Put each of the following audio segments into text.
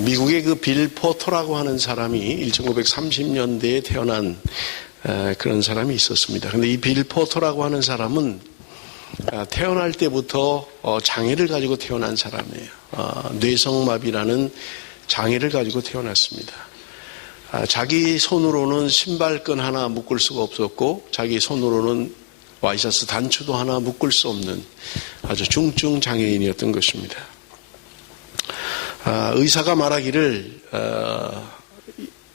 미국의 그 빌 포터라고 하는 사람이 1930년대에 태어난 그런 사람이 있었습니다. 그런데 이 빌 포터라고 하는 사람은 태어날 때부터 장애를 가지고 태어난 사람이에요. 뇌성마비라는 장애를 가지고 태어났습니다. 자기 손으로는 신발끈 하나 묶을 수가 없었고 자기 손으로는 와이셔츠 단추도 하나 묶을 수 없는 아주 중증 장애인이었던 것입니다. 의사가 말하기를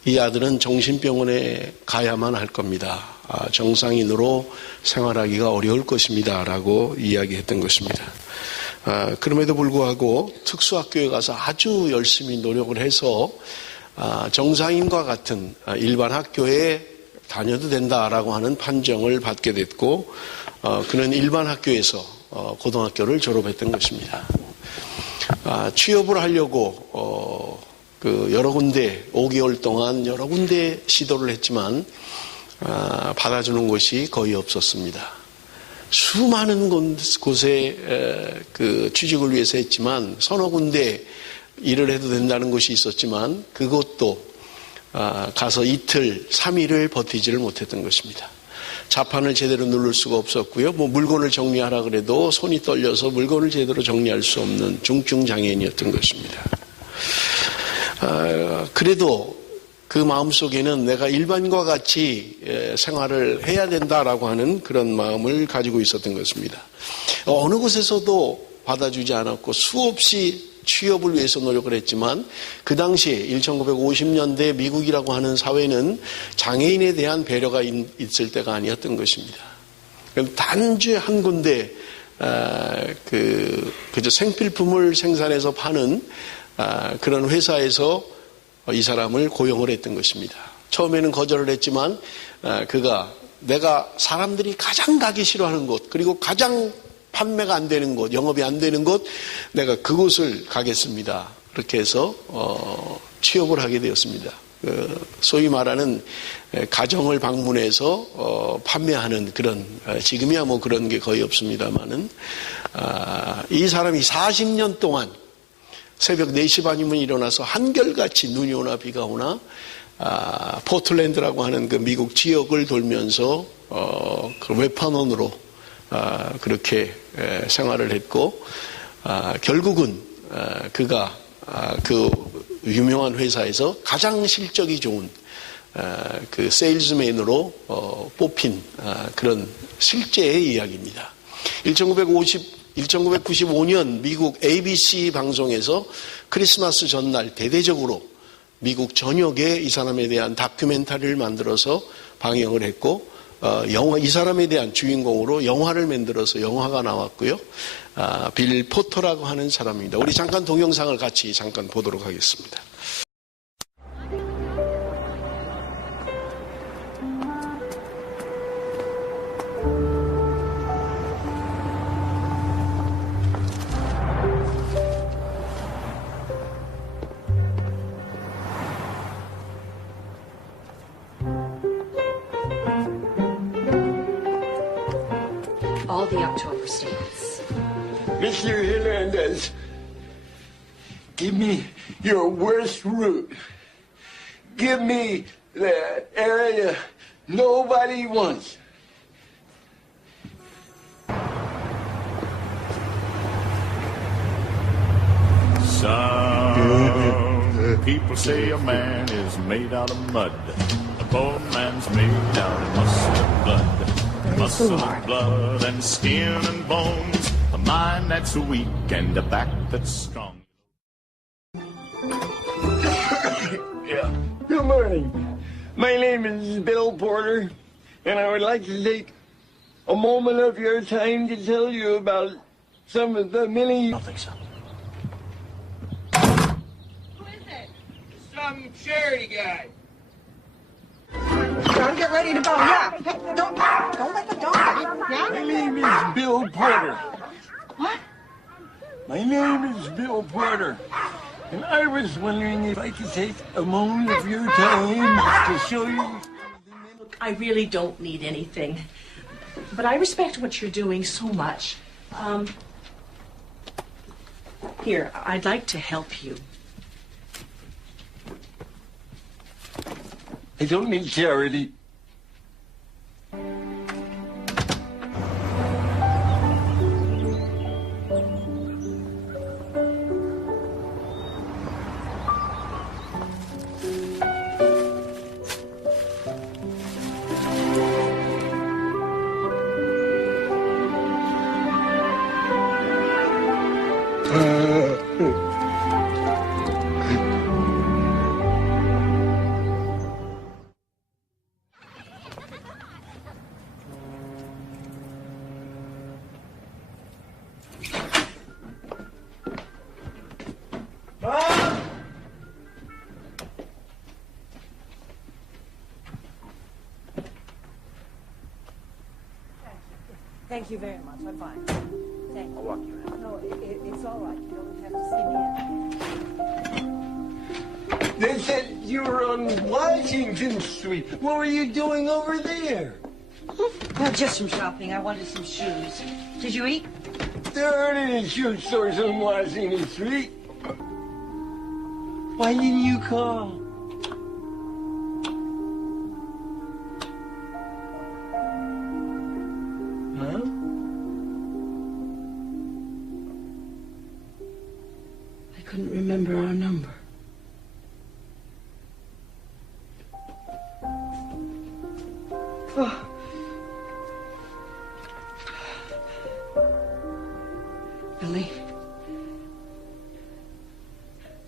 이 아들은 정신병원에 가야만 할 겁니다. 정상인으로 생활하기가 어려울 것입니다. 라고 이야기했던 것입니다. 그럼에도 불구하고 특수학교에 가서 아주 열심히 노력을 해서 정상인과 같은 일반 학교에 다녀도 된다라고 하는 판정을 받게 됐고 그는 일반 학교에서 고등학교를 졸업했던 것입니다. 취업을 하려고 여러 군데 5개월 동안 여러 군데 시도를 했지만 받아주는 곳이 거의 없었습니다. 수많은 곳에 취직을 위해서 했지만 서너 군데 일을 해도 된다는 곳이 있었지만 그것도 가서 이틀, 3일을 버티지를 못했던 것입니다. 자판을 제대로 누를 수가 없었고요. 물건을 정리하라 그래도 손이 떨려서 물건을 제대로 정리할 수 없는 중증 장애인이었던 것입니다. 그래도 그 마음속에는 내가 일반과 같이 생활을 해야 된다라고 하는 그런 마음을 가지고 있었던 것입니다. 어느 곳에서도 받아주지 않았고 수없이 취업을 위해서 노력을 했지만 그 당시에 1950년대 미국이라고 하는 사회는 장애인에 대한 배려가 있을 때가 아니었던 것입니다. 단지 한 군데 그저 생필품을 생산해서 파는 그런 회사에서 이 사람을 고용을 했던 것입니다. 처음에는 거절을 했지만 그가 내가 사람들이 가장 가기 싫어하는 곳 그리고 가장 판매가 안 되는 곳, 영업이 안 되는 곳, 내가 그곳을 가겠습니다. 그렇게 해서 취업을 하게 되었습니다. 소위 말하는 가정을 방문해서 판매하는 그런 지금이야 뭐 그런 게 거의 없습니다만은 이 사람이 40년 동안 새벽 4시 반이면 일어나서 한결같이 눈이 오나 비가 오나 포틀랜드라고 하는 그 미국 지역을 돌면서 그 외판원으로 그렇게 생활을 했고 결국은 그가 그 유명한 회사에서 가장 실적이 좋은 그 세일즈맨으로 뽑힌 그런 실제의 이야기입니다. 1995년 미국 ABC 방송에서 크리스마스 전날 대대적으로 미국 전역에 이 사람에 대한 다큐멘터리를 만들어서 방영을 했고 이 사람에 대한 주인공으로 영화를 만들어서 영화가 나왔고요. 빌 포터라고 하는 사람입니다. 우리 잠깐 동영상을 같이 잠깐 보도록 하겠습니다. All the October states. Mr. Hernandez, give me your worst route. Give me the area nobody wants. Some people say a man is made out of mud. A poor man's made out of muscle and blood. Muscle and blood and skin and bones. A mind that's weak and a back that's strong. Yeah. Good morning. My name is Bill Porter, and I would like to take a moment of your time to tell you about some of the many... I don't think so. Who is it? Some charity guy. Don't get ready to go. Yeah. Don't let the dog. Yeah. My name is Bill Porter. What? My name is Bill Porter. And I was wondering if I could take a moment of your time to show you... Look, I really don't need anything. But I respect what you're doing so much. Here, I'd like to help you. I don't need charity. Thank you very much. I'm fine. Thank you. I'll walk you in. No, it's all right. You don't have to see me. They said you were on Washington Street. What were you doing over there? Well, just some shopping. I wanted some shoes. Did you eat? There aren't any shoe stores on Washington Street. Why didn't you call? Huh? I couldn't remember our number. Oh. Billy, I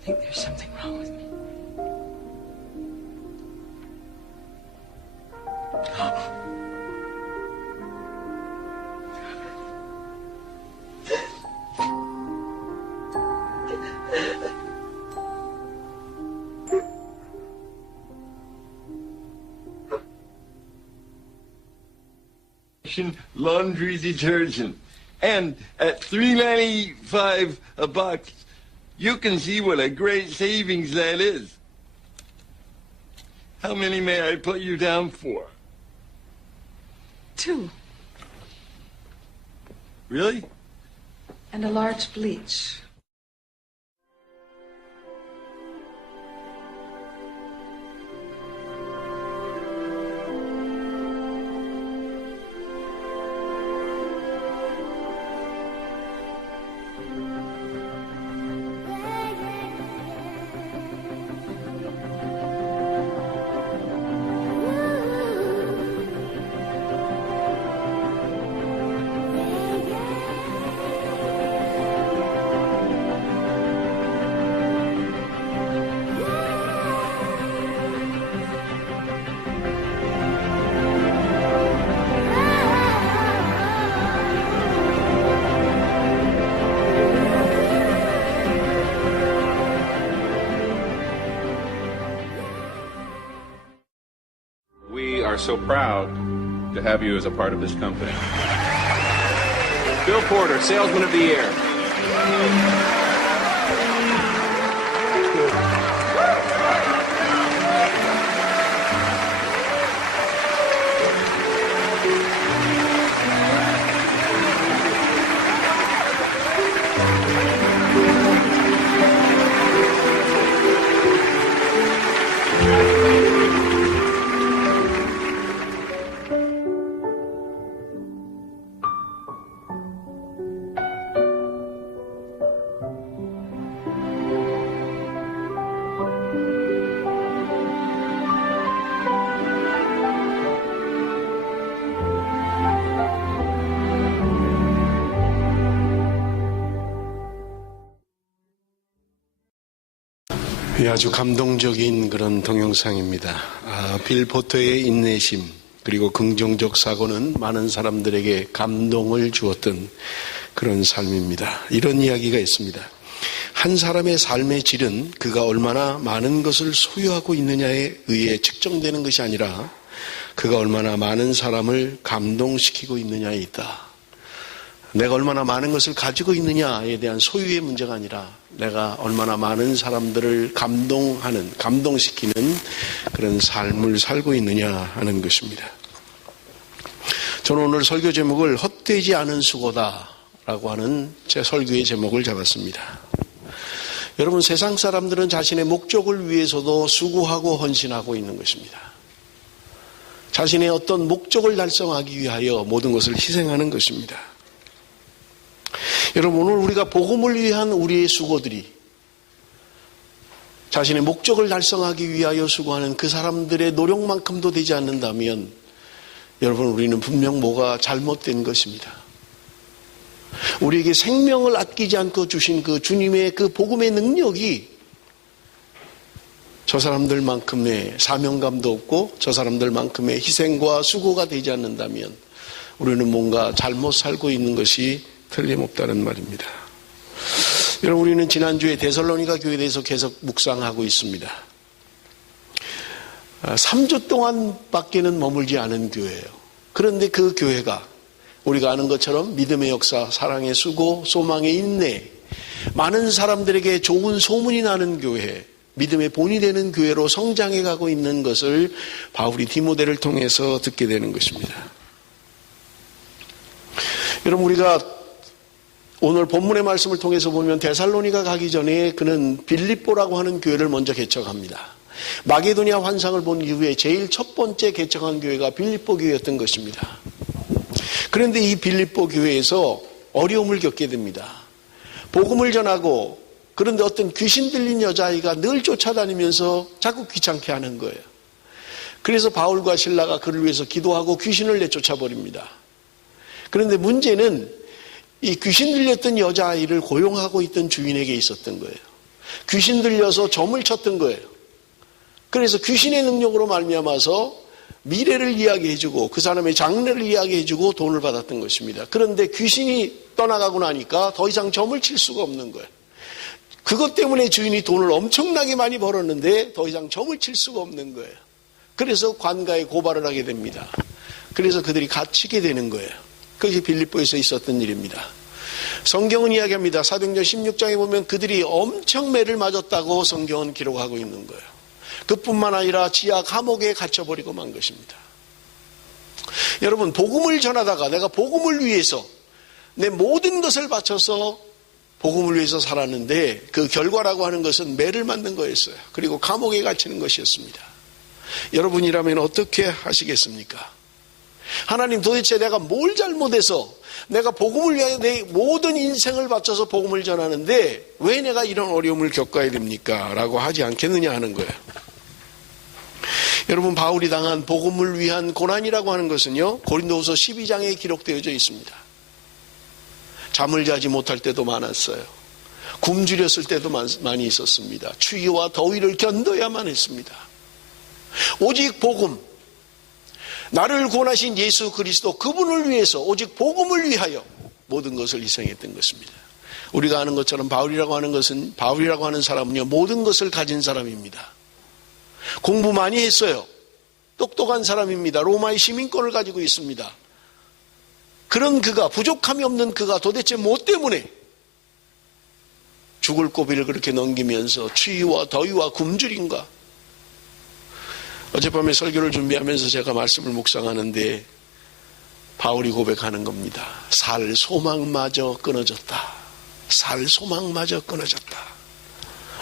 think there's something wrong with me. Laundry detergent. And at $3.95 a box, you can see what a great savings that is. How many may I put you down for? 2. Really? And a large bleach. We are so proud to have you as a part of this company. Bill Porter, Salesman of the Year. 아주 감동적인 그런 동영상입니다. 빌 포터의 인내심 그리고 긍정적 사고는 많은 사람들에게 감동을 주었던 그런 삶입니다. 이런 이야기가 있습니다. 한 사람의 삶의 질은 그가 얼마나 많은 것을 소유하고 있느냐에 의해 측정되는 것이 아니라 그가 얼마나 많은 사람을 감동시키고 있느냐에 있다. 내가 얼마나 많은 것을 가지고 있느냐에 대한 소유의 문제가 아니라 내가 얼마나 많은 사람들을 감동시키는 그런 삶을 살고 있느냐 하는 것입니다. 저는 오늘 설교 제목을 헛되지 않은 수고다라고 하는 제 설교의 제목을 잡았습니다. 여러분, 세상 사람들은 자신의 목적을 위해서도 수고하고 헌신하고 있는 것입니다. 자신의 어떤 목적을 달성하기 위하여 모든 것을 희생하는 것입니다. 여러분, 오늘 우리가 복음을 위한 우리의 수고들이 자신의 목적을 달성하기 위하여 수고하는 그 사람들의 노력만큼도 되지 않는다면 여러분, 우리는 분명 뭐가 잘못된 것입니다. 우리에게 생명을 아끼지 않고 주신 그 주님의 그 복음의 능력이 저 사람들만큼의 사명감도 없고 저 사람들만큼의 희생과 수고가 되지 않는다면 우리는 뭔가 잘못 살고 있는 것이 틀림없다는 말입니다. 여러분, 우리는 지난주에 데살로니가 교회에 대해서 계속 묵상하고 있습니다. 3주 동안밖에는 머물지 않은 교회예요. 그런데 그 교회가 우리가 아는 것처럼 믿음의 역사, 사랑의 수고, 소망의 인내, 많은 사람들에게 좋은 소문이 나는 교회, 믿음의 본이 되는 교회로 성장해 가고 있는 것을 바울이 디모데를 통해서 듣게 되는 것입니다. 여러분, 우리가 오늘 본문의 말씀을 통해서 보면 데살로니가 가기 전에 그는 빌립보라고 하는 교회를 먼저 개척합니다. 마게도니아 환상을 본 이후에 제일 첫 번째 개척한 교회가 빌립보 교회였던 것입니다. 그런데 이 빌립보 교회에서 어려움을 겪게 됩니다. 복음을 전하고 그런데 어떤 귀신 들린 여자아이가 늘 쫓아다니면서 자꾸 귀찮게 하는 거예요. 그래서 바울과 실라가 그를 위해서 기도하고 귀신을 내쫓아 버립니다. 그런데 문제는 이 귀신 들렸던 여자아이를 고용하고 있던 주인에게 있었던 거예요. 귀신 들려서 점을 쳤던 거예요. 그래서 귀신의 능력으로 말미암아서 미래를 이야기해주고 그 사람의 장래를 이야기해주고 돈을 받았던 것입니다. 그런데 귀신이 떠나가고 나니까 더 이상 점을 칠 수가 없는 거예요. 그것 때문에 주인이 돈을 엄청나게 많이 벌었는데 더 이상 점을 칠 수가 없는 거예요. 그래서 관가에 고발을 하게 됩니다. 그래서 그들이 갇히게 되는 거예요. 그것이 빌립보에서 있었던 일입니다. 성경은 이야기합니다. 사도행전 16장에 보면 그들이 엄청 매를 맞았다고 성경은 기록하고 있는 거예요. 그뿐만 아니라 지하 감옥에 갇혀버리고 만 것입니다. 여러분, 복음을 전하다가 내가 복음을 위해서 내 모든 것을 바쳐서 복음을 위해서 살았는데 그 결과라고 하는 것은 매를 맞는 거였어요. 그리고 감옥에 갇히는 것이었습니다. 여러분이라면 어떻게 하시겠습니까? 하나님, 도대체 내가 뭘 잘못해서 내가 복음을 위하여 내 모든 인생을 바쳐서 복음을 전하는데 왜 내가 이런 어려움을 겪어야 됩니까? 라고 하지 않겠느냐 하는 거예요. 여러분, 바울이 당한 복음을 위한 고난이라고 하는 것은요, 고린도후서 12장에 기록되어져 있습니다. 잠을 자지 못할 때도 많았어요. 굶주렸을 때도 많이 있었습니다. 추위와 더위를 견뎌야만 했습니다. 오직 복음, 나를 구원하신 예수 그리스도 그분을 위해서 오직 복음을 위하여 모든 것을 희생했던 것입니다. 우리가 아는 것처럼 바울이라고 하는 사람은요, 모든 것을 가진 사람입니다. 공부 많이 했어요. 똑똑한 사람입니다. 로마의 시민권을 가지고 있습니다. 그런 그가, 부족함이 없는 그가 도대체 뭐 때문에 죽을 고비를 그렇게 넘기면서 추위와 더위와 굶주림과, 어젯밤에 설교를 준비하면서 제가 말씀을 묵상하는데 바울이 고백하는 겁니다. 살 소망마저 끊어졌다. 살 소망마저 끊어졌다.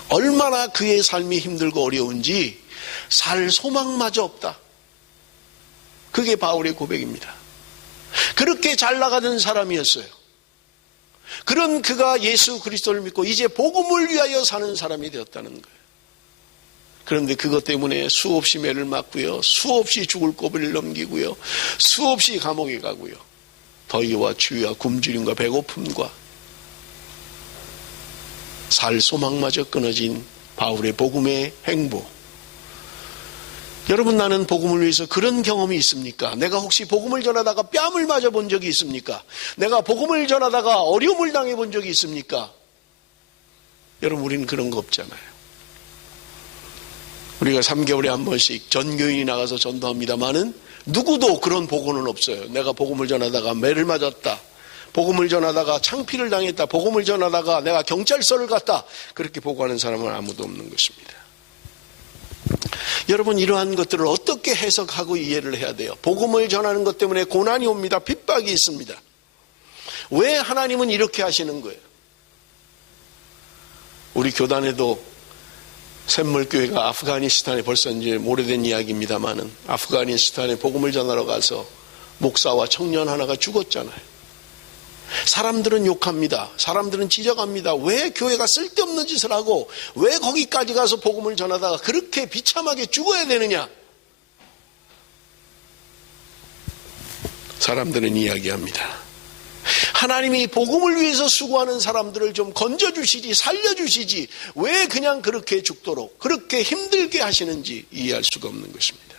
얼마나 그의 삶이 힘들고 어려운지 살 소망마저 없다. 그게 바울의 고백입니다. 그렇게 잘 나가던 사람이었어요. 그런 그가 예수 그리스도를 믿고 이제 복음을 위하여 사는 사람이 되었다는 거예요. 그런데 그것 때문에 수없이 매를 맞고요, 수없이 죽을 고비를 넘기고요, 수없이 감옥에 가고요, 더위와 추위와 굶주림과 배고픔과 살 소망마저 끊어진 바울의 복음의 행보. 여러분, 나는 복음을 위해서 그런 경험이 있습니까? 내가 혹시 복음을 전하다가 뺨을 맞아 본 적이 있습니까? 내가 복음을 전하다가 어려움을 당해 본 적이 있습니까? 여러분, 우리는 그런 거 없잖아요. 우리가 3개월에 한 번씩 전교인이 나가서 전도합니다마는 누구도 그런 보고는 없어요. 내가 복음을 전하다가 매를 맞았다, 복음을 전하다가 창피를 당했다, 복음을 전하다가 내가 경찰서를 갔다, 그렇게 보고하는 사람은 아무도 없는 것입니다. 여러분, 이러한 것들을 어떻게 해석하고 이해를 해야 돼요? 복음을 전하는 것 때문에 고난이 옵니다. 핍박이 있습니다. 왜 하나님은 이렇게 하시는 거예요? 우리 교단에도 샘물교회가 아프가니스탄에 벌써 이제 오래된 이야기입니다만은 아프가니스탄에 복음을 전하러 가서 목사와 청년 하나가 죽었잖아요. 사람들은 욕합니다. 사람들은 지적합니다. 왜 교회가 쓸데없는 짓을 하고 왜 거기까지 가서 복음을 전하다가 그렇게 비참하게 죽어야 되느냐. 사람들은 이야기합니다. 하나님이 복음을 위해서 수고하는 사람들을 좀 건져주시지, 살려주시지, 왜 그냥 그렇게 죽도록 그렇게 힘들게 하시는지 이해할 수가 없는 것입니다.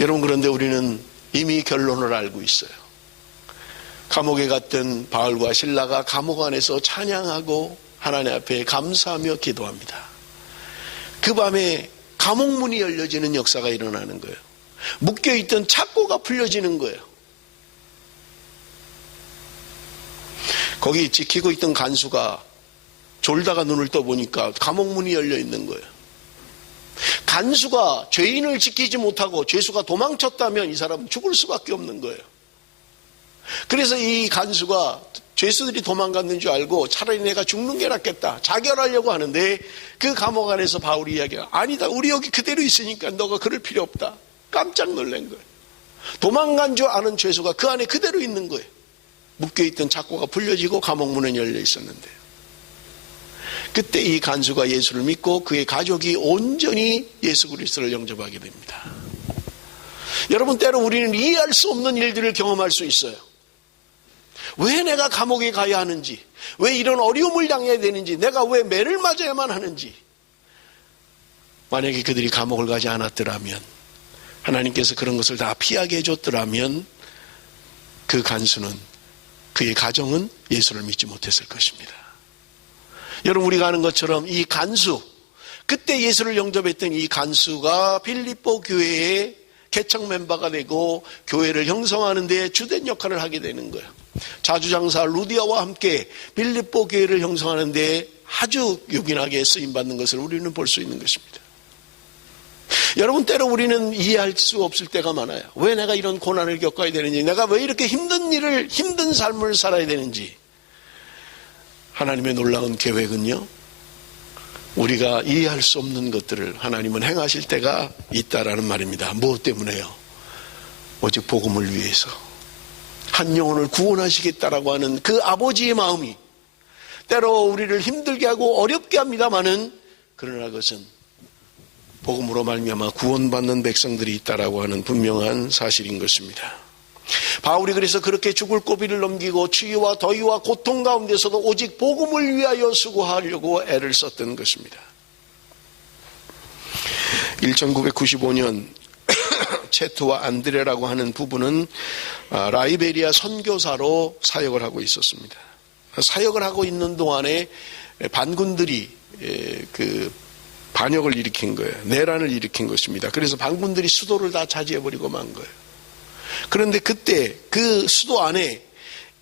여러분, 그런데 우리는 이미 결론을 알고 있어요. 감옥에 갔던 바울과 실라가 감옥 안에서 찬양하고 하나님 앞에 감사하며 기도합니다. 그 밤에 감옥문이 열려지는 역사가 일어나는 거예요. 묶여있던 착고가 풀려지는 거예요. 거기 지키고 있던 간수가 졸다가 눈을 떠보니까 감옥문이 열려 있는 거예요. 간수가 죄인을 지키지 못하고 죄수가 도망쳤다면 이 사람은 죽을 수밖에 없는 거예요. 그래서 이 간수가 죄수들이 도망갔는 줄 알고 차라리 내가 죽는 게 낫겠다 자결하려고 하는데 그 감옥 안에서 바울이 이야기해요. 아니다, 우리 여기 그대로 있으니까 너가 그럴 필요 없다. 깜짝 놀란 거예요. 도망간 줄 아는 죄수가 그 안에 그대로 있는 거예요. 묶여있던 착고가 풀려지고 감옥문은 열려 있었는데, 그때 이 간수가 예수를 믿고 그의 가족이 온전히 예수 그리스도를 영접하게 됩니다. 여러분, 때로 우리는 이해할 수 없는 일들을 경험할 수 있어요. 왜 내가 감옥에 가야 하는지, 왜 이런 어려움을 당해야 되는지, 내가 왜 매를 맞아야만 하는지. 만약에 그들이 감옥을 가지 않았더라면, 하나님께서 그런 것을 다 피하게 해줬더라면 그 간수는, 그의 가정은 예수를 믿지 못했을 것입니다. 여러분, 우리가 아는 것처럼 이 간수, 그때 예수를 영접했던 이 간수가 빌립보 교회의 개척 멤버가 되고 교회를 형성하는 데 주된 역할을 하게 되는 거예요. 자주장사 루디아와 함께 빌립보 교회를 형성하는 데 아주 요긴하게 쓰임받는 것을 우리는 볼 수 있는 것입니다. 여러분, 때로 우리는 이해할 수 없을 때가 많아요. 왜 내가 이런 고난을 겪어야 되는지, 내가 왜 이렇게 힘든 삶을 살아야 되는지. 하나님의 놀라운 계획은요, 우리가 이해할 수 없는 것들을 하나님은 행하실 때가 있다라는 말입니다. 무엇 때문에요? 오직 복음을 위해서 한 영혼을 구원하시겠다라고 하는 그 아버지의 마음이 때로 우리를 힘들게 하고 어렵게 합니다마는, 그러나 그것은 복음으로 말미암아 구원받는 백성들이 있다라고 하는 분명한 사실인 것입니다. 바울이 그래서 그렇게 죽을 고비를 넘기고 추위와 더위와 고통 가운데서도 오직 복음을 위하여 수고하려고 애를 썼던 것입니다. 1995년 체트와 안드레라고 하는 부부는 라이베리아 선교사로 사역을 하고 있었습니다. 사역을 하고 있는 동안에 반군들이 반역을 일으킨 거예요. 내란을 일으킨 것입니다. 그래서 반군들이 수도를 다 차지해버리고 만 거예요. 그런데 그때 그 수도 안에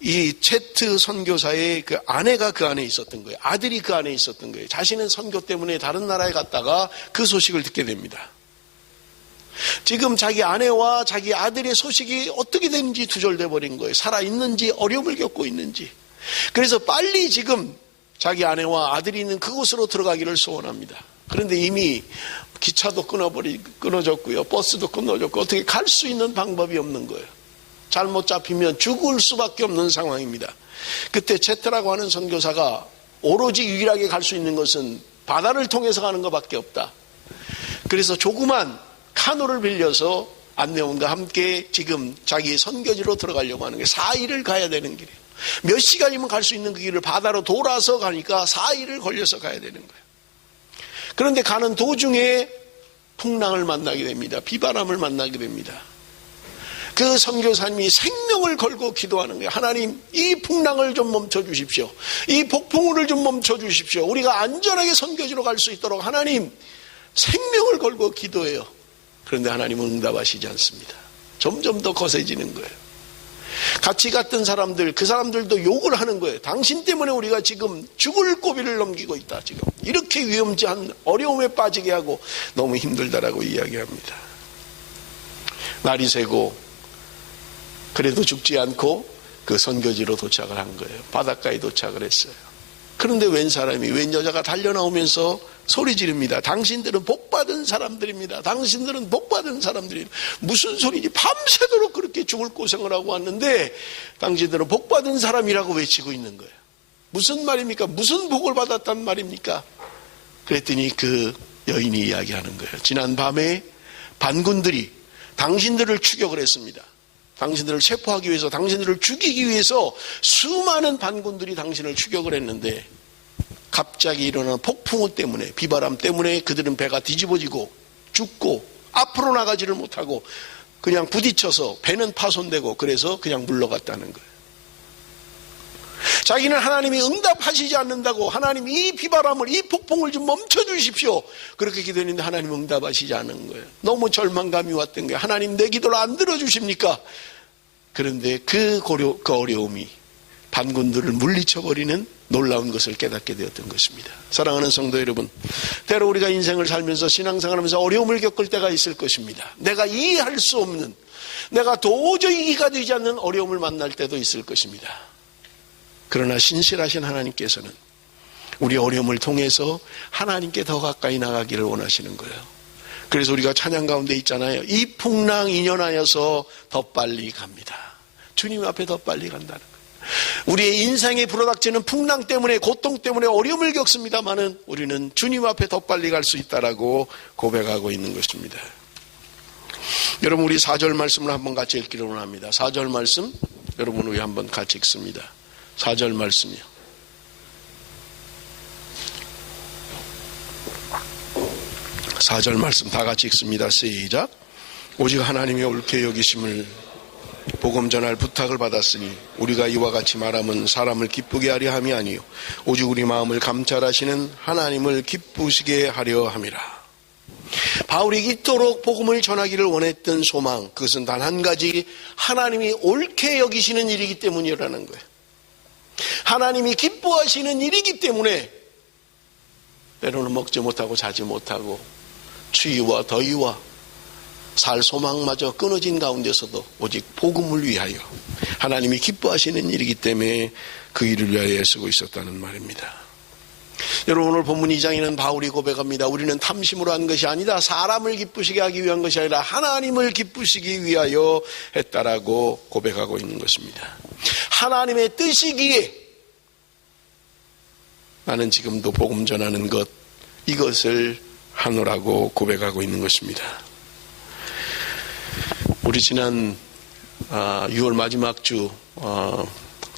이 체트 선교사의 그 아내가 그 안에 있었던 거예요. 아들이 그 안에 있었던 거예요. 자신은 선교 때문에 다른 나라에 갔다가 그 소식을 듣게 됩니다. 지금 자기 아내와 자기 아들의 소식이 어떻게 되는지 두절돼 버린 거예요. 살아있는지 어려움을 겪고 있는지. 그래서 빨리 지금 자기 아내와 아들이 있는 그곳으로 들어가기를 소원합니다. 그런데 이미 기차도 끊어졌고요. 버스도 끊어졌고 어떻게 갈 수 있는 방법이 없는 거예요. 잘못 잡히면 죽을 수밖에 없는 상황입니다. 그때 체트라고 하는 선교사가 오로지 유일하게 갈 수 있는 것은 바다를 통해서 가는 것밖에 없다. 그래서 조그만 카누를 빌려서 안내원과 함께 지금 자기 선교지로 들어가려고 하는 게 4일을 가야 되는 길이에요. 몇 시간이면 갈 수 있는 그 길을 바다로 돌아서 가니까 4일을 걸려서 가야 되는 거예요. 그런데 가는 도중에 풍랑을 만나게 됩니다. 비바람을 만나게 됩니다. 그 선교사님이 생명을 걸고 기도하는 거예요. 하나님, 이 풍랑을 좀 멈춰주십시오. 이 폭풍우를 좀 멈춰주십시오. 우리가 안전하게 선교지로 갈 수 있도록 하나님, 생명을 걸고 기도해요. 그런데 하나님은 응답하시지 않습니다. 점점 더 거세지는 거예요. 같이 갔던 사람들, 그 사람들도 욕을 하는 거예요. 당신 때문에 우리가 지금 죽을 고비를 넘기고 있다. 지금 이렇게 위험한 어려움에 빠지게 하고 너무 힘들다라고 이야기합니다. 날이 새고 그래도 죽지 않고 그 선교지로 도착을 한 거예요. 바닷가에 도착을 했어요. 그런데 웬 여자가 달려나오면서 소리 지릅니다. 당신들은 복받은 사람들입니다. 당신들은 복받은 사람들입니다. 무슨 소리지? 밤새도록 그렇게 죽을 고생을 하고 왔는데 당신들은 복받은 사람이라고 외치고 있는 거예요. 무슨 말입니까? 무슨 복을 받았단 말입니까? 그랬더니 그 여인이 이야기하는 거예요. 지난 밤에 반군들이 당신들을 추격을 했습니다. 당신들을 체포하기 위해서, 당신들을 죽이기 위해서 수많은 반군들이 당신을 추격을 했는데 갑자기 일어난 폭풍우 때문에, 비바람 때문에 그들은 배가 뒤집어지고 죽고 앞으로 나가지를 못하고 그냥 부딪혀서 배는 파손되고 그래서 그냥 물러갔다는 거예요. 자기는 하나님이 응답하시지 않는다고, 하나님 이 비바람을, 이 폭풍을 좀 멈춰주십시오, 그렇게 기도했는데 하나님 응답하시지 않은 거예요. 너무 절망감이 왔던 거예요. 하나님 내 기도를 안 들어주십니까? 그런데 그 어려움이 반군들을 물리쳐버리는 놀라운 것을 깨닫게 되었던 것입니다. 사랑하는 성도 여러분, 때로 우리가 인생을 살면서 신앙생활하면서 어려움을 겪을 때가 있을 것입니다. 내가 이해할 수 없는, 내가 도저히 이해가 되지 않는 어려움을 만날 때도 있을 것입니다. 그러나 신실하신 하나님께서는 우리 어려움을 통해서 하나님께 더 가까이 나가기를 원하시는 거예요. 그래서 우리가 찬양 가운데 있잖아요. 이 풍랑 인연하여서 더 빨리 갑니다. 주님 앞에 더 빨리 간다는 거예요. 우리의 인생에 불어닥치는 풍랑 때문에, 고통 때문에 어려움을 겪습니다마는 우리는 주님 앞에 더 빨리 갈 수 있다라고 고백하고 있는 것입니다. 여러분, 우리 4절 말씀을 한번 같이 읽기를 원합니다. 4절 말씀 여러분 우리 한번 같이 읽습니다. 4절 말씀이요. (4절) 말씀 다 같이 읽습니다. 시작. 오직 하나님의 옳게 여기심을 복음 전할 부탁을 받았으니 우리가 이와 같이 말하면 사람을 기쁘게 하려 함이 아니요 오직 우리 마음을 감찰하시는 하나님을 기쁘시게 하려 함이라. 바울이 이토록 복음을 전하기를 원했던 소망, 그것은 단 한 가지, 하나님이 옳게 여기시는 일이기 때문이라는 거예요. 하나님이 기뻐하시는 일이기 때문에 때로는 먹지 못하고 자지 못하고 추위와 더위와 살 소망마저 끊어진 가운데서도 오직 복음을 위하여, 하나님이 기뻐하시는 일이기 때문에 그 일을 위하여 애쓰고 있었다는 말입니다. 여러분, 오늘 본문 2장에는 바울이 고백합니다. 우리는 탐심으로 한 것이 아니다. 사람을 기쁘시게 하기 위한 것이 아니라 하나님을 기쁘시기 위하여 했다라고 고백하고 있는 것입니다. 하나님의 뜻이기에 나는 지금도 복음 전하는 것, 이것을 하노라고 고백하고 있는 것입니다. 우리 지난 6월 마지막 주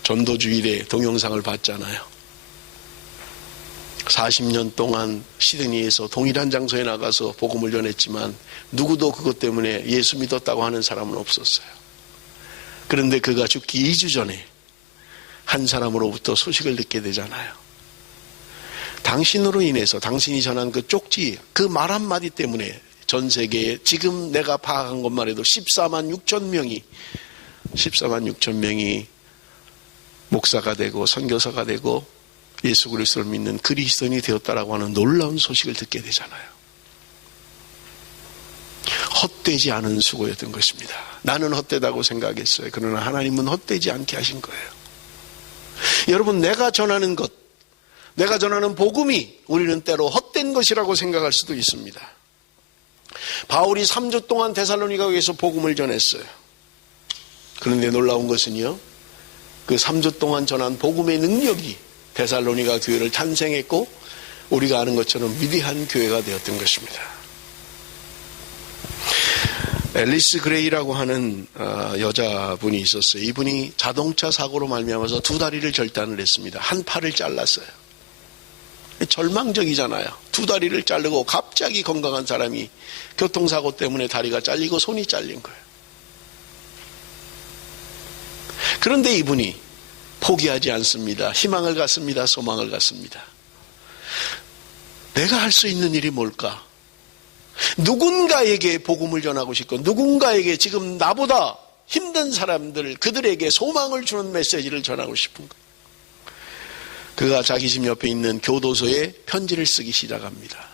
전도주일에 동영상을 봤잖아요. 40년 동안 시드니에서 동일한 장소에 나가서 복음을 전했지만 누구도 그것 때문에 예수 믿었다고 하는 사람은 없었어요. 그런데 그가 죽기 2주 전에 한 사람으로부터 소식을 듣게 되잖아요. 당신으로 인해서, 당신이 전한 그 쪽지, 그 말 한마디 때문에 전 세계에 지금 내가 파악한 것만 해도 14만 6천 명이 목사가 되고 선교사가 되고 예수 그리스도를 믿는 그리스도인이 되었다라고 하는 놀라운 소식을 듣게 되잖아요. 헛되지 않은 수고였던 것입니다. 나는 헛되다고 생각했어요. 그러나 하나님은 헛되지 않게 하신 거예요. 여러분, 내가 전하는 것, 내가 전하는 복음이 우리는 때로 헛된 것이라고 생각할 수도 있습니다. 바울이 3주 동안 데살로니가 교회에서 복음을 전했어요. 그런데 놀라운 것은요, 그 3주 동안 전한 복음의 능력이 데살로니가 교회를 탄생했고 우리가 아는 것처럼 위대한 교회가 되었던 것입니다. 앨리스 그레이라고 하는 여자분이 있었어요. 이분이 자동차 사고로 말미암아서 2다리를 절단을 했습니다. 한 팔을 잘랐어요. 절망적이잖아요. 2다리를 자르고 갑자기 건강한 사람이 교통사고 때문에 다리가 잘리고 손이 잘린 거예요. 그런데 이분이 포기하지 않습니다. 희망을 갖습니다. 소망을 갖습니다. 내가 할 수 있는 일이 뭘까? 누군가에게 복음을 전하고 싶고, 누군가에게 지금 나보다 힘든 사람들, 그들에게 소망을 주는 메시지를 전하고 싶은 거예요. 그가 자기 집 옆에 있는 교도소에 편지를 쓰기 시작합니다.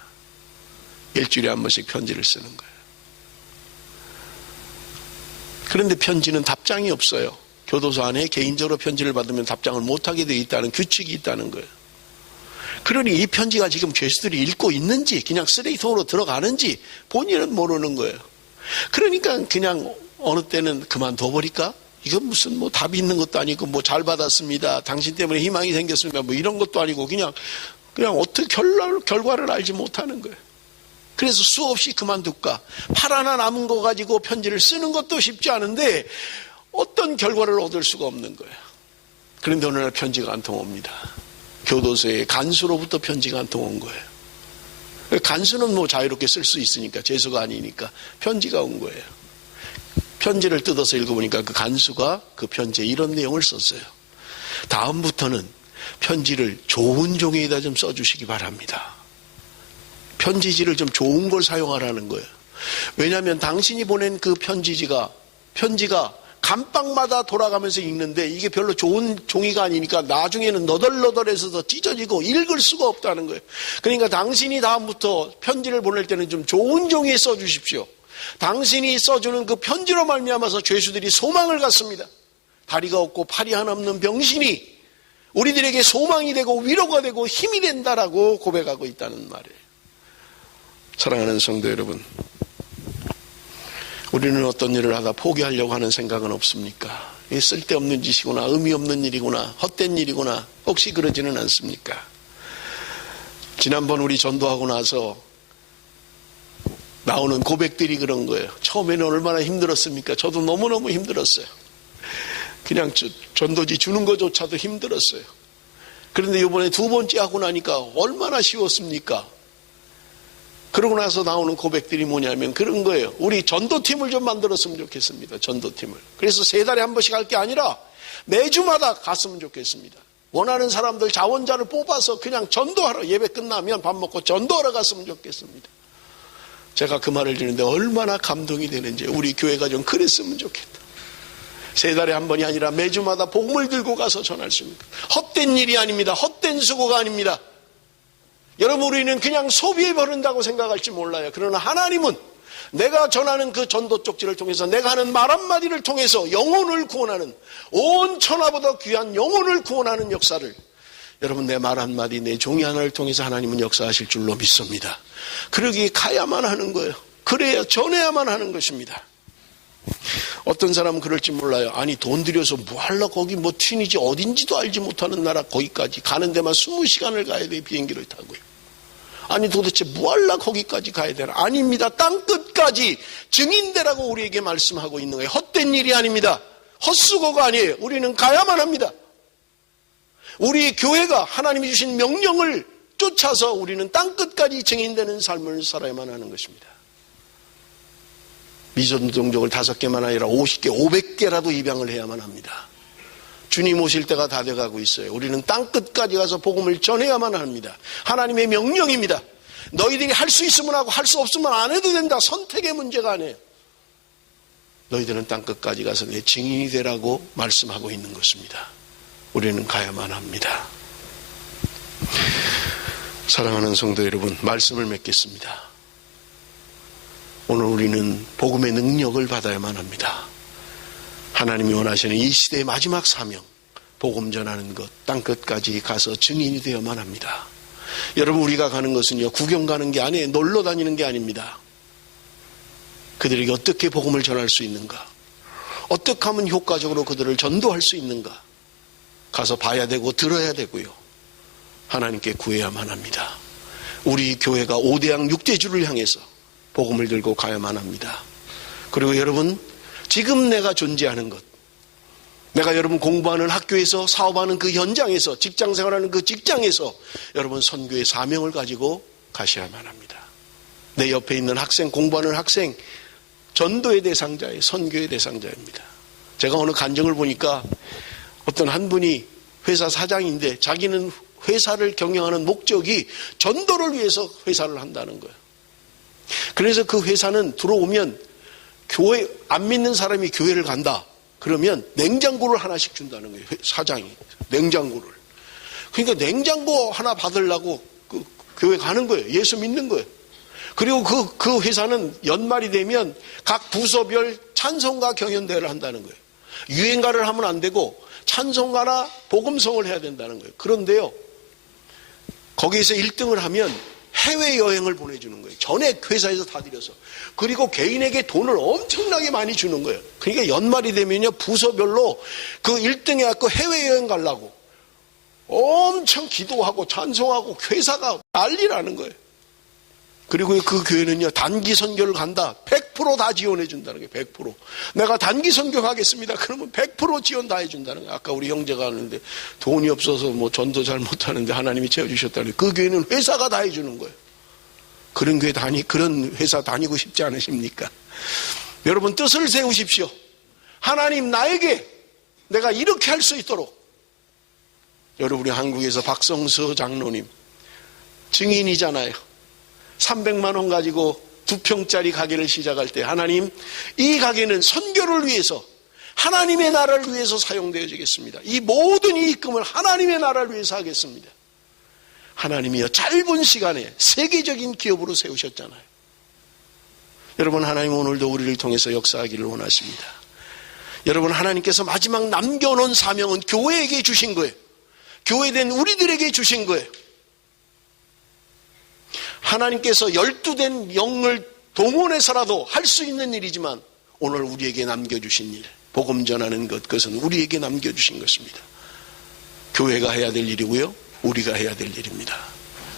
일주일에 한 번씩 편지를 쓰는 거예요. 그런데 편지는 답장이 없어요. 교도소 안에 개인적으로 편지를 받으면 답장을 못하게 되어 있다는 규칙이 있다는 거예요. 그러니 이 편지가 지금 죄수들이 읽고 있는지 그냥 쓰레기통으로 들어가는지 본인은 모르는 거예요. 그러니까 그냥 어느 때는 그만둬버릴까? 이건 무슨 뭐 답이 있는 것도 아니고 뭐 잘 받았습니다. 당신 때문에 희망이 생겼습니다. 뭐 이런 것도 아니고 그냥 어떻게 결과를 알지 못하는 거예요. 그래서 수없이 그만둘까? 팔 하나 남은 거 가지고 편지를 쓰는 것도 쉽지 않은데 어떤 결과를 얻을 수가 없는 거예요. 그런데 어느 날 편지가 한 통 옵니다. 교도소에 간수로부터 편지가 한 통 온 거예요. 간수는 뭐 자유롭게 쓸 수 있으니까, 죄수가 아니니까 편지가 온 거예요. 편지를 뜯어서 읽어보니까 그 간수가 그 편지에 이런 내용을 썼어요. 다음부터는 편지를 좋은 종이에다 좀 써주시기 바랍니다. 편지지를 좀 좋은 걸 사용하라는 거예요. 왜냐하면 당신이 보낸 그 편지가 감방마다 돌아가면서 읽는데 이게 별로 좋은 종이가 아니니까 나중에는 너덜너덜해서 더 찢어지고 읽을 수가 없다는 거예요. 그러니까 당신이 다음부터 편지를 보낼 때는 좀 좋은 종이에 써주십시오. 당신이 써주는 그 편지로 말미암아서 죄수들이 소망을 갖습니다. 다리가 없고 팔이 하나 없는 병신이 우리들에게 소망이 되고 위로가 되고 힘이 된다라고 고백하고 있다는 말이에요. 사랑하는 성도 여러분, 우리는 어떤 일을 하다 포기하려고 하는 생각은 없습니까? 이게 쓸데없는 짓이구나, 의미 없는 일이구나, 헛된 일이구나, 혹시 그러지는 않습니까? 지난번 우리 전도하고 나서 나오는 고백들이 그런 거예요. 처음에는 얼마나 힘들었습니까? 저도 너무너무 힘들었어요. 그냥 전도지 주는 것조차도 힘들었어요. 그런데 이번에 두 번째 하고 나니까 얼마나 쉬웠습니까? 그러고 나서 나오는 고백들이 뭐냐면 그런 거예요. 우리 전도팀을 좀 만들었으면 좋겠습니다. 전도팀을. 그래서 3달에 한 번씩 할 게 아니라 매주마다 갔으면 좋겠습니다. 원하는 사람들 자원자를 뽑아서 그냥 전도하러, 예배 끝나면 밥 먹고 전도하러 갔으면 좋겠습니다. 제가 그 말을 듣는데 얼마나 감동이 되는지, 우리 교회가 좀 그랬으면 좋겠다. 3달에 한 번이 아니라 매주마다 복음을 들고 가서 전할 수 있는, 헛된 일이 아닙니다. 헛된 수고가 아닙니다. 여러분, 우리는 그냥 소비해 버린다고 생각할지 몰라요. 그러나 하나님은 내가 전하는 그 전도 쪽지를 통해서, 내가 하는 말 한마디를 통해서 영혼을 구원하는, 온 천하보다 귀한 영혼을 구원하는 역사를, 여러분, 내 말 한마디, 내 종이 하나를 통해서 하나님은 역사하실 줄로 믿습니다. 그러기 가야만 하는 거예요. 그래야 전해야만 하는 것입니다. 어떤 사람은 그럴지 몰라요. 아니, 돈 들여서 뭐 하려고, 거기 뭐 튀니지 어딘지도 알지 못하는 나라 거기까지 가는 데만 20시간을 가야 돼, 비행기를 타고요. 아니, 도대체 뭐 하려고 거기까지 가야 되나? 아닙니다. 땅끝까지 증인되라고 우리에게 말씀하고 있는 거예요. 헛된 일이 아닙니다. 헛수고가 아니에요. 우리는 가야만 합니다. 우리 교회가 하나님이 주신 명령을 쫓아서 우리는 땅끝까지 증인되는 삶을 살아야만 하는 것입니다. 미전종족을 5개만 아니라 50개, 500개라도 입양을 해야만 합니다. 주님 오실 때가 다 돼가고 있어요. 우리는 땅끝까지 가서 복음을 전해야만 합니다. 하나님의 명령입니다. 너희들이 할 수 있으면 하고 할 수 없으면 안 해도 된다. 선택의 문제가 아니에요. 너희들은 땅끝까지 가서 내 증인이 되라고 말씀하고 있는 것입니다. 우리는 가야만 합니다. 사랑하는 성도 여러분, 말씀을 맺겠습니다. 오늘 우리는 복음의 능력을 받아야만 합니다. 하나님이 원하시는 이 시대의 마지막 사명, 복음 전하는 것, 땅끝까지 가서 증인이 되어야만 합니다. 여러분, 우리가 가는 것은요, 구경 가는 게 아니에요. 놀러 다니는 게 아닙니다. 그들에게 어떻게 복음을 전할 수 있는가? 어떻게 하면 효과적으로 그들을 전도할 수 있는가? 가서 봐야 되고 들어야 되고요. 하나님께 구해야만 합니다. 우리 교회가 5대양 6대주를 향해서 복음을 들고 가야만 합니다. 그리고 여러분, 지금 내가 존재하는 것, 내가 여러분 공부하는 학교에서, 사업하는 그 현장에서, 직장생활하는 그 직장에서 여러분 선교의 사명을 가지고 가셔야만 합니다. 내 옆에 있는 학생, 공부하는 학생, 전도의 대상자예요. 선교의 대상자입니다. 제가 어느 간증을 보니까 어떤 한 분이 회사 사장인데 자기는 회사를 경영하는 목적이 전도를 위해서 회사를 한다는 거예요. 그래서 그 회사는 들어오면 교회 안 믿는 사람이 교회를 간다. 그러면 냉장고를 하나씩 준다는 거예요. 사장이 냉장고를. 그러니까 냉장고 하나 받으려고 그 교회 가는 거예요. 예수 믿는 거예요. 그리고 그 회사는 연말이 되면 각 부서별 찬송가 경연대회를 한다는 거예요. 유행가를 하면 안 되고 찬송가나 복음성을 해야 된다는 거예요. 그런데요, 거기에서 1등을 하면 해외여행을 보내주는 거예요. 전액 회사에서 다 들여서. 그리고 개인에게 돈을 엄청나게 많이 주는 거예요. 그러니까 연말이 되면요, 부서별로 그 1등 해갖고 해외여행 가려고 엄청 기도하고 찬송하고 회사가 난리라는 거예요. 그리고 그 교회는요, 단기 선교를 간다. 100% 다 지원해 준다는 거예요. 100%. 내가 단기 선교 가겠습니다. 그러면 100% 지원 다 해준다는 거예요. 아까 우리 형제가 하는데 돈이 없어서 뭐 전도 잘 못하는데 하나님이 채워주셨다는 거예요. 그 교회는 회사가 다 해주는 거예요. 그런 교회 그런 회사 다니고 싶지 않으십니까? 여러분, 뜻을 세우십시오. 하나님, 나에게 내가 이렇게 할 수 있도록. 여러분이 한국에서 박성서 장로님 증인이잖아요. 300만 원 가지고 2평짜리 가게를 시작할 때 하나님, 이 가게는 선교를 위해서 하나님의 나라를 위해서 사용되어지겠습니다. 이 모든 이익금을 하나님의 나라를 위해서 하겠습니다. 하나님이여 짧은 시간에 세계적인 기업으로 세우셨잖아요. 여러분, 하나님 오늘도 우리를 통해서 역사하기를 원하십니다. 여러분, 하나님께서 마지막 남겨놓은 사명은 교회에게 주신 거예요. 교회된 우리들에게 주신 거예요. 하나님께서 12된 영을 동원해서라도 할 수 있는 일이지만 오늘 우리에게 남겨주신 일, 복음 전하는 것, 그것은 우리에게 남겨주신 것입니다. 교회가 해야 될 일이고요, 우리가 해야 될 일입니다.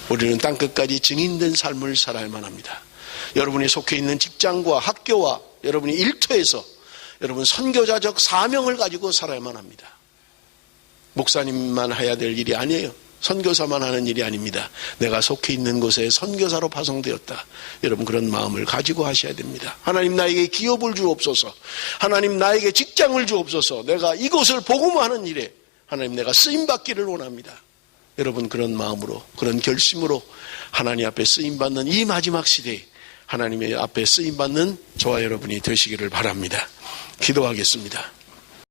우리는 땅끝까지 증인된 삶을 살아야만 합니다. 여러분이 속해 있는 직장과 학교와 여러분이 일터에서 여러분 선교자적 사명을 가지고 살아야만 합니다. 목사님만 해야 될 일이 아니에요. 선교사만 하는 일이 아닙니다. 내가 속해 있는 곳에 선교사로 파송되었다. 여러분, 그런 마음을 가지고 하셔야 됩니다. 하나님, 나에게 기업을 주옵소서. 하나님, 나에게 직장을 주옵소서. 내가 이곳을 복음하는 일에 하나님, 내가 쓰임받기를 원합니다. 여러분, 그런 마음으로, 그런 결심으로 하나님 앞에 쓰임받는 이 마지막 시대에 하나님의 앞에 쓰임받는 저와 여러분이 되시기를 바랍니다. 기도하겠습니다.